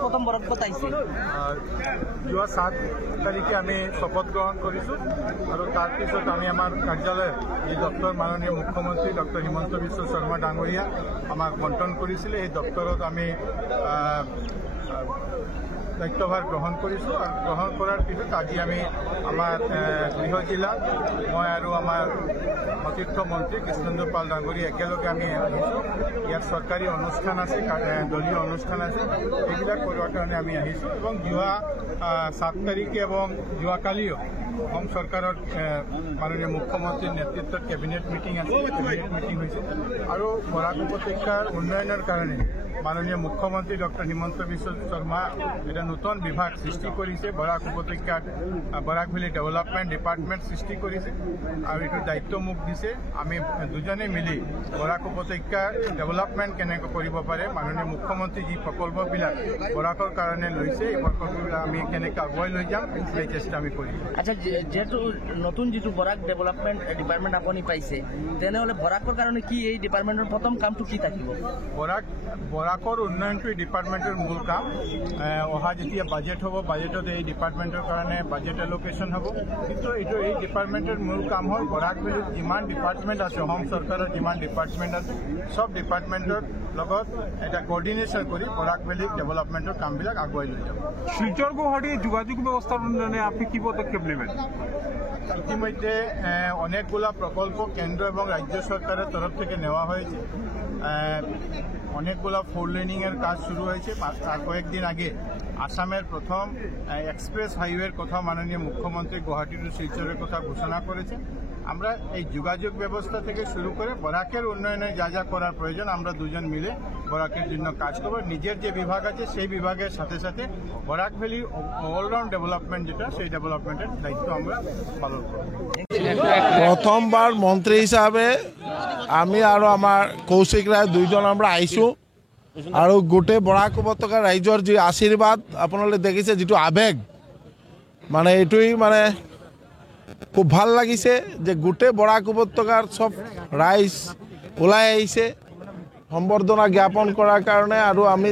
প্ৰথম বৰাক বতাইছে যোৱা 7 তাৰিখে আমি শপত গ্ৰহণ কৰিছোঁ আৰু তাৰপিছত আমি আমাৰ কাৰ্যালয়ত এই দপ্তৰ মাননীয় মুখ্যমন্ত্ৰী ডক্টৰ হিমন্ত বিশ্ব শৰ্মা ডাঙৰীয়া আমাক বণ্টন কৰিছিলে। এই দপ্তৰত আমি দায়িত্বভাৰ গ্ৰহণ কৰিছোঁ আৰু গ্ৰহণ কৰাৰ পিছত আজি আমি আমাৰ গৃহ জিলা মই আৰু আমাৰ সতীৰ্থ মন্ত্ৰী কৃষ্ণেন্দু পাল ডাঙৰীয়া একেলগে আমি আহিছোঁ। ইয়াত চৰকাৰী অনুষ্ঠান আছে, দলীয় অনুষ্ঠান আছে, এইবিলাক কৰাৰ কাৰণে আমি আহিছোঁ এবং যোৱা 7 তাৰিখে এবং যোৱাকালিও অসম চৰকাৰৰ মাননীয় মুখ্যমন্ত্ৰীৰ নেতৃত্বত কেবিনেট মিটিং আছে, কেবিনেট মিটিং হৈছে আৰু বৰাক উপত্যকাৰ উন্নয়নৰ কাৰণে মাননীয় মুখ্যমন্ত্ৰী ডক্টৰ হিমন্ত বিশ্ব শৰ্মা এটা নতুন বিভাগ সৃষ্টি কৰিছে। বৰাক উপত্যকাত বৰাক ভেলী ডেভেলপমেণ্ট ডিপাৰ্টমেণ্ট সৃষ্টি কৰিছে আৰু এইটো দায়িত্ব মোক দিছে। আমি দুজনে মিলি বৰাক উপত্যকাৰ ডেভেলপমেণ্ট কেনেকৈ কৰিব পাৰে, মাননীয় মুখ্যমন্ত্ৰী যি প্ৰকল্পবিলাক বৰাকৰ কাৰণে লৈছে এই প্ৰকল্পবিলাক আমি কেনেকৈ আগুৱাই লৈ যাম সেই চেষ্টা আমি কৰিম। আচ্ছা, যেহেতু নতুন যিটো বৰাক ডেভেলপমেণ্ট ডিপাৰ্টমেণ্ট আপুনি পাইছে, তেনেহ'লে বৰাকৰ কাৰণে কি এই ডিপাৰ্টমেণ্টৰ প্ৰথম কামটো কি থাকিব? বৰাকৰ উন্নয়নটো এই ডিপাৰ্টমেণ্টৰ মূল কাম। অহা যেতিয়া বাজেট হ'ব, বাজেটত এই ডিপাৰ্টমেণ্টৰ কাৰণে বাজেট এলোকেশ্যন হ'ব। কিন্তু এইটো এই ডিপাৰ্টমেণ্টৰ মূল কাম হ'ল বৰাক ভেলীত যিমান ডিপাৰ্টমেণ্ট আছে, অসম চৰকাৰৰ যিমান ডিপাৰ্টমেণ্ট আছে, চব ডিপাৰ্টমেণ্টৰ লগত এটা কোঅৰ্ডিনেশ্যন কৰি বৰাক ভেলীত ডেভেলপমেণ্টৰ কামবিলাক আগুৱাই লৈ যাব। শিলচৰ গুৱাহাটী যোগাযোগ ব্যৱস্থাৰ উন্নয়নে আপনি কি পদক্ষেপ নেবেন? ইতিমধ্যে অনেকগুলো প্রকল্প কেন্দ্র এবং রাজ্য সরকারের তরফ থেকে নেওয়া হয়েছে। অনেকগুলো 4 লেনিংয়ের কাজ শুরু হয়েছে। তার কয়েকদিন আগে আসামের প্রথম এক্সপ্রেস হাইওয়ের কথা মাননীয় মুখ্যমন্ত্রী গুয়াহাটি টু শিলচরের কথা ঘোষণা করেছে। আমরা এই যোগাযোগ ব্যবস্থা থেকে শুরু করে বরাকের উন্নয়নে যা যা করার প্রয়োজন আমরা দুজন মিলে বরাকের জন্য কাজ করব। নিজের যে বিভাগ আছে সেই বিভাগের সাথে সাথে বরাক ভ্যালি অলরাউন্ড ডেভেলপমেন্ট যেটা সেই ডেভেলপমেন্টের দায়িত্ব আমরা পালন করব। প্রথমবার মন্ত্রী হিসাবে আমি আর আমার কৌশিক রায় দুইজন আমরা আইছো আর গোটে বরাক উপত্যকা রাইজর যে আশীর্বাদ আপনারা দেখিছে, যেটো আবেগ, মানে এইটোই মানে খুব ভাল লাগিছে যে গোটে বরাক উপত্যকার সব রাইজ ওলাই আহিছে সম্বর্ধনা জ্ঞাপন করার কারণে। আর আমি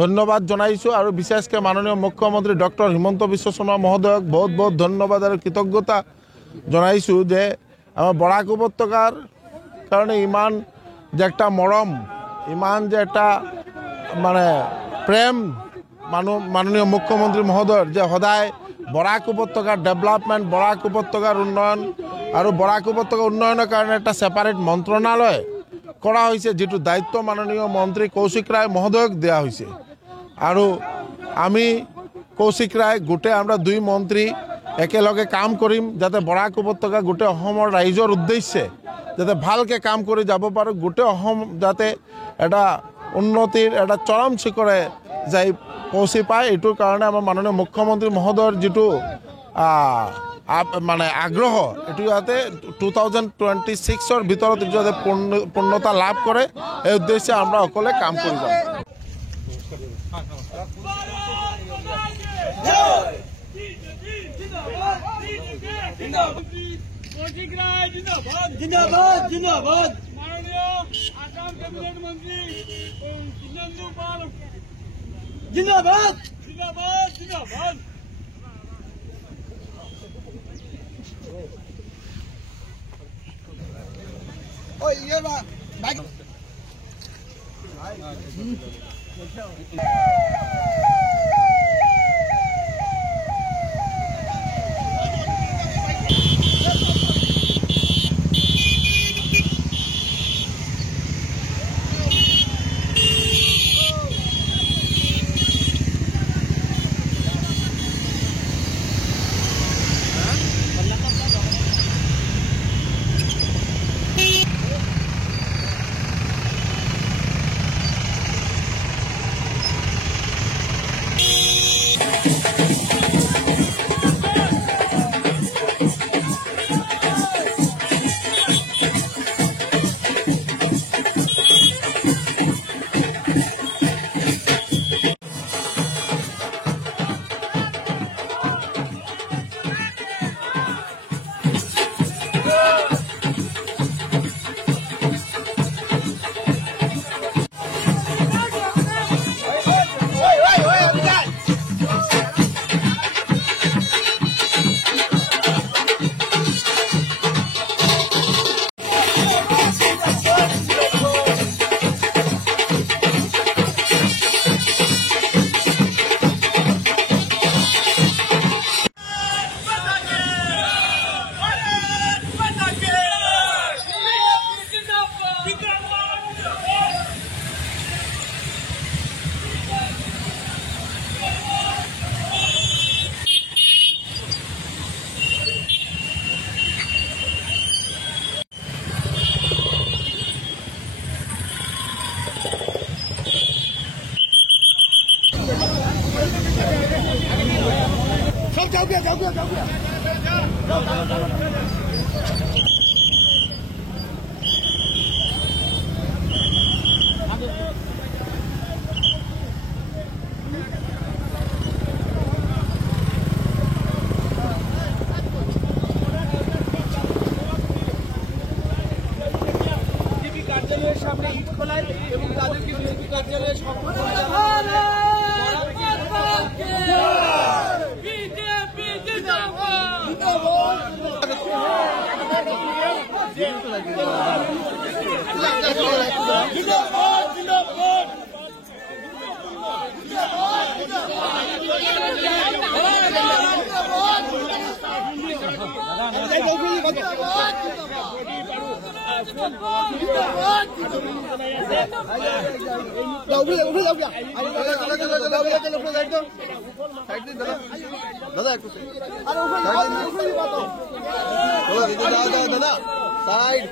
ধন্যবাদ জানাইছো আর বিশেষকৈ মাননীয় মুখ্যমন্ত্রী ডক্টর হিমন্ত বিশ্ব শর্মা মহোদয়ক বহুত বহুত ধন্যবাদ আর কৃতজ্ঞতা জানাইছো যে আমার বরাক উপত্যকার কারণে ইমান যে একটা মরম, ইমান যে একটা মানে প্রেম মাননীয় মুখ্যমন্ত্রী মহোদয়ের যে সদায় বরাক উপত্যকার ডেভেলপমেন্ট, বরাক উপত্যকার উন্নয়ন আর বরাক উপত্যকা উন্নয়নের কারণে একটা সেপারেট মন্ত্রণালয় করা হয়েছে, যেটো দায়িত্ব মাননীয় মন্ত্রী কৌশিক রায় মহোদয়ক দেওয়া হয়েছে। আর আমি কৌশিক রায় গোটে আমরা দুই মন্ত্রী একেলগে কাম করিম যাতে বরাক উপত্যকা গোটে অসমৰ ৰাইজৰ উদ্দেশ্যে যাতে ভালকে কাম করে যাব পারো, গোটে অসম যাতে এটা উন্নতির একটা চরম শিখরে যাই পৌঁছি পায়। এইটোর কারণে আমার মাননীয় মুখ্যমন্ত্রী মহোদয়ের যেটো মানে আগ্রহ, এটু যাতে 2026 ভিতৰত যাতে পূর্ণতা লাভ করে এই উদ্দেশ্যে আমরা সকলে কাম করে যাব। জিন্দাবাদ জিন্দাবাদ মাননীয় আসাম ক্যাবিনেট মন্ত্রী কৃষ্ণেন্দু পাল জিন্দাবাদ জিন্দাবাদ জিন্দাবাদ। ওই ये बाइक তলায় এবং তাদের কিছু কার্যালয়ে দাদা সাইড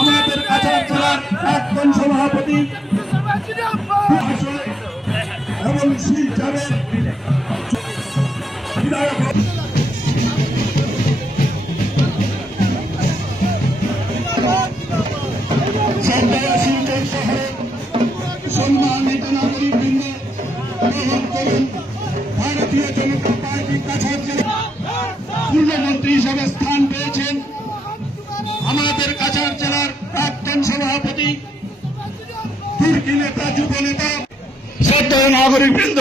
আমাদের কাছাড় জেলার প্রাক্তন সভাপতি এবং শিলচরের বিধায়ক শিলচর শহরের সম্মানিত নাগরিকবৃন্দ গ্রহণ করুন ভারতীয় জনতা পার্টি কাছাড় জেলা পূর্ণমন্ত্রী হিসাবে স্থান পেয়েছেন আমাদের কাছাড় জেলার প্রাক্তন সভাপতি তুর্কি নেতা যুব নেতা শ্রদ্ধেয় নাগরিকবৃন্দ,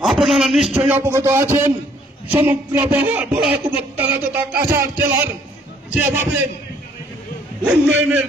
আপনারা নিশ্চয়ই অবগত আছেন সমগ্র বরাক উপত্যকা তথা কাছাড় জেলার যেভাবে উন্নয়নের